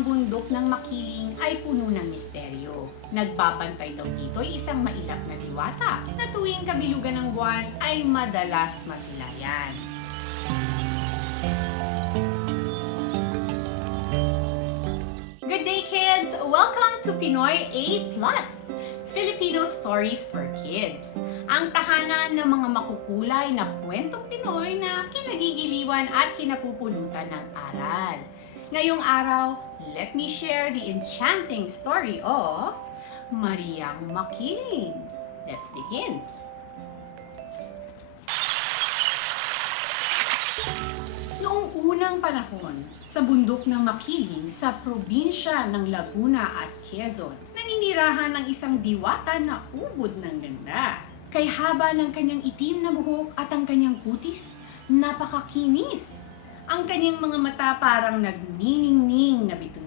Ang bundok ng makiling ay puno ng misteryo. Nagbabantay daw dito isang mailap na diwata na tuwing kabilugan ng buwan ay madalas masilayan. Good day kids! Welcome to Pinoy A+, Filipino Stories for Kids. Ang tahanan ng mga makukulay na kwentong Pinoy na kinagigiliwan at kinapupulutan ng aral. Ngayong araw, let me share the enchanting story of Mariang Makiling. Let's begin. Noong unang panahon, sa bundok ng Makiling sa probinsya ng Laguna at Quezon, naninirahan ng isang diwata na ubod ng ganda. Kay haba ng kanyang itim na buhok at ang kanyang putis, napakakinis. Ang kanyang mga mata parang nagniningning na bituin.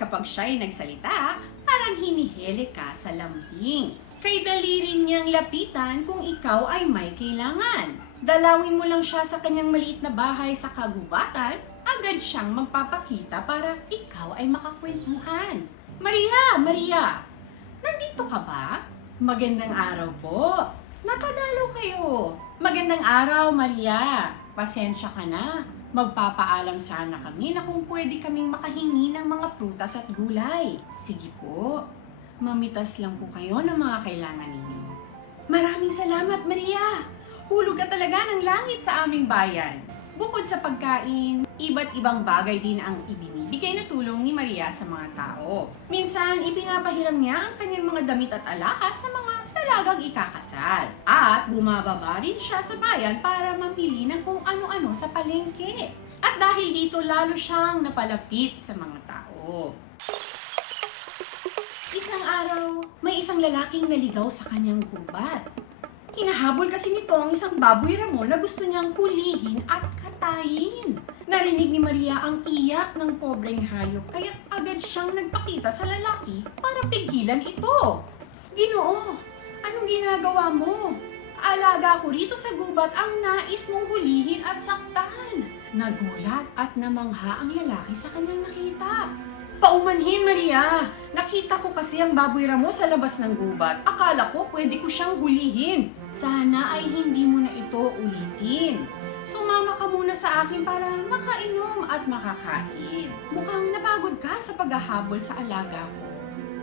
Kapag siya'y nagsalita, parang hinihele ka sa lambing. Kay dali rin niyang lapitan kung ikaw ay may kailangan. Dalawin mo lang siya sa kanyang maliit na bahay sa kagubatan, agad siyang magpapakita para ikaw ay makakwentuhan. Maria! Maria! Nandito ka ba? Magandang araw po. Napadalaw kayo. Magandang araw, Maria. Pasensya ka na. Magpapaalam sana kami na kung pwede kaming makahingi ng mga prutas at gulay. Sige po. Mamitas lang po kayo ng mga kailangan ninyo. Maraming salamat, Maria! Hulog ka talaga ng langit sa aming bayan. Bukod sa pagkain, iba't ibang bagay din ang ibinibigay na tulong ni Maria sa mga tao. Minsan, ipinapahiram niya ang kanyang mga damit at alahas sa mga dalagang ikakasal. At bumababa rin siya sa bayan para mamili ng kung ano-ano sa palengke. At dahil dito, lalo siyang napalapit sa mga tao. Isang araw, may isang lalaking naligaw sa kanyang gubat. Hinahabol kasi nito ang isang baboy ramo na gusto niyang hulihin at katayin. Narinig ni Maria ang iyak ng pobreng hayop kaya agad siyang nagpakita sa lalaki para pigilan ito. Ginoo, anong ginagawa mo? Alaga ko rito sa gubat ang nais mong hulihin at saktan. Nagulat at namangha ang lalaki sa kanyang nakita. Paumanhin, Maria! Nakita ko kasi ang baboy ramo sa labas ng gubat. Akala ko pwede ko siyang hulihin. Sana ay hindi mo na ito ulitin. Sumama ka muna sa akin para makainom at makakain. Mukhang napagod ka sa paghahabol sa alaga ko.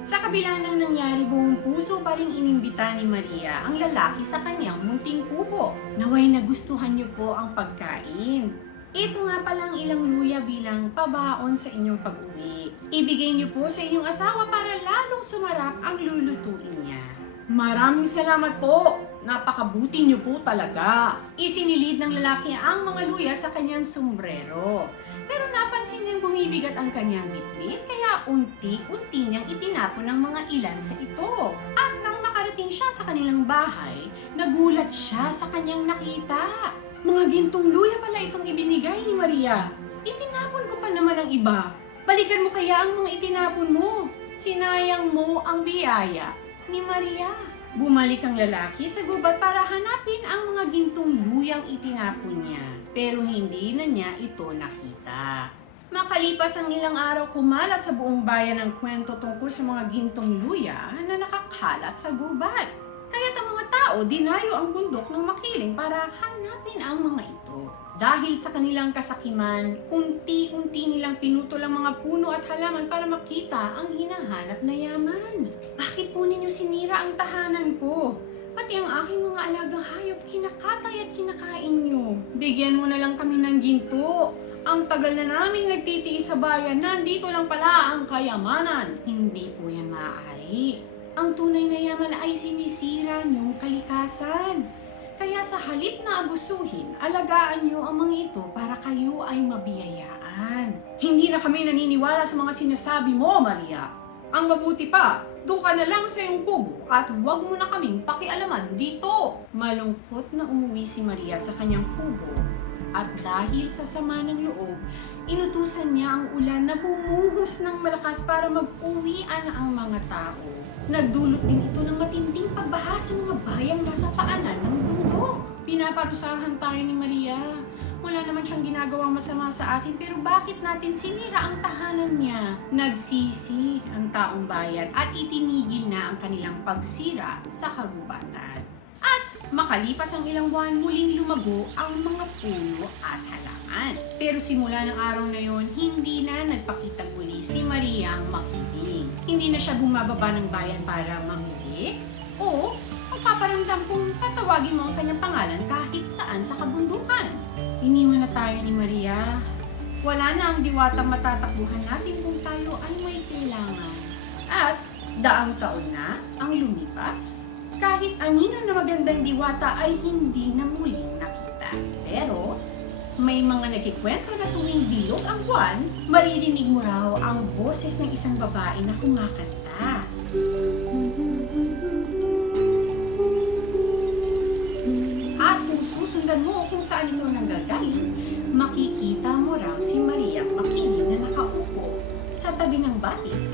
Sa kabila ng nangyari, buong puso pa rin inimbita ni Maria ang lalaki sa kanyang munting kubo. Naway nagustuhan niyo po ang pagkain. Ito nga palang ilang luya bilang pabaon sa inyong pag-uwi. Ibigay niyo po sa inyong asawa para lalong sumarap ang lulutuin niya. Maraming salamat po! Napakabuti niyo po talaga. Isinilid ng lalaki ang mga luya sa kanyang sombrero. Pero napansin niyang bumibigat ang kanyang bitbit kaya unti-unti niyang itinapon ang mga ilan sa ito. At nang makarating siya sa kanilang bahay, nagulat siya sa kanyang nakita. Mga gintong luya pala itong ibinigay ni Maria. Itinapon ko pa naman ang iba. Balikan mo kaya ang mga itinapon mo. Sinayang mo ang biyaya ni Maria. Bumalik ang lalaki sa gubat para hanapin ang mga gintong luyang itinapon niya. Pero hindi na niya ito nakita. Makalipas ang ilang araw, kumalat sa buong bayan ang kwento tungkol sa mga gintong luya na nakakalat sa gubat. Kaya't ang mga tao dinayo ang bundok ng makiling para hanapin ang mga ito. Dahil sa kanilang kasakiman, unti-unti nilang pinutol ang mga puno at halaman para makita ang hinahanap na yaman. Bakit po ninyo sinira ang tahanan ko? Pati ang aking mga alagang hayop kinakatay at kinakain nyo. Bigyan mo na lang kami ng ginto. Ang tagal na namin nagtitiis sa bayan, nandito lang pala ang kayamanan. Hindi po yan maaari. Ang tunay na yaman ay sinisira niyong kalikasan. Kaya sa halip na abusuhin, alagaan niyo ang mga ito para kayo ay mabiyayaan. Hindi na kami naniniwala sa mga sinasabi mo, Maria. Ang mabuti pa, doon ka na lang sa iyong kubo at huwag mo na kaming pakialaman dito. Malungkot na umuwi si Maria sa kanyang kubo at dahil sa sama ng loob, inutusan niya ang ulan na bumuhos ng malakas para mag-uwian ang mga tao. Nagdulot din ito ng matinding pagbaha sa mga bayang nasa paanan ng bundok. Pinaparusahan tayo ni Maria. Wala naman siyang ginagawang masama sa atin pero bakit natin sinira ang tahanan niya? Nagsisi ang taong bayan at itinigil na ang kanilang pagsira sa kagubatan. Makalipas ang ilang buwan, muling lumago ang mga puno at halaman. Pero simula ng araw na yon, hindi na nagpakita muli si Maria ang makiling. Hindi na siya bumababa ng bayan para mamili o magpaparamdam kung tatawagin mo ang kanyang pangalan kahit saan sa kabundukan. Iniwan na tayo ni Maria. Wala na ang diwatang matatakbuhan natin kung tayo ay may kailangan. At daang taon na ang lumipas. Kahit anino na magandang diwata ay hindi na muling nakita. Pero may mga nagkikwento na tuwing bilog ang buwan, maririnig mo raw ang boses ng isang babae na kumakanta. At kung susundan mo kung saan ito nanggagaling, makikita mo raw si Maria makiling na nakaupo sa tabi ng batis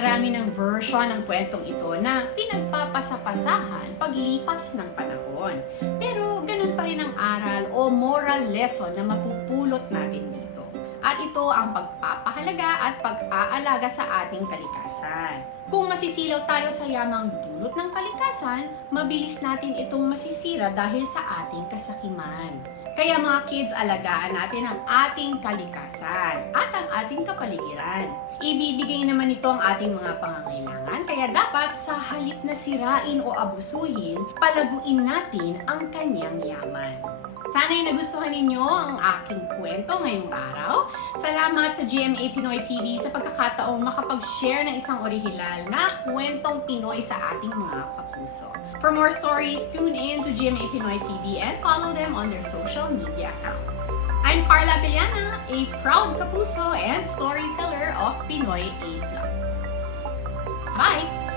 Marami ng version ng kwentong ito na pinagpapasapasahan paglipas ng panahon. Pero ganun pa rin ang aral o moral lesson na mapupulot natin dito. At ito ang pagpapahalaga at pag-aalaga sa ating kalikasan. Kung masisilaw tayo sa yamang dulot ng kalikasan, mabilis natin itong masisira dahil sa ating kasakiman. Kaya mga kids, alagaan natin ang ating kalikasan at ang ating kapaligiran. Ibibigay naman ito ang ating mga pangangailangan, kaya dapat sa halip na sirain o abusuhin, palaguin natin ang kanyang yaman. Sana'y nagustuhan ninyo ang aking kwento ngayong araw. Salamat sa GMA Pinoy TV sa pagkakataong makapag-share ng isang orihinal na kwentong Pinoy sa ating mga kapuso. For more stories, tune in to GMA Pinoy TV and follow them on their social media accounts. I'm Carla Piliana, a proud kapuso and storyteller of Pinoy A+. Bye!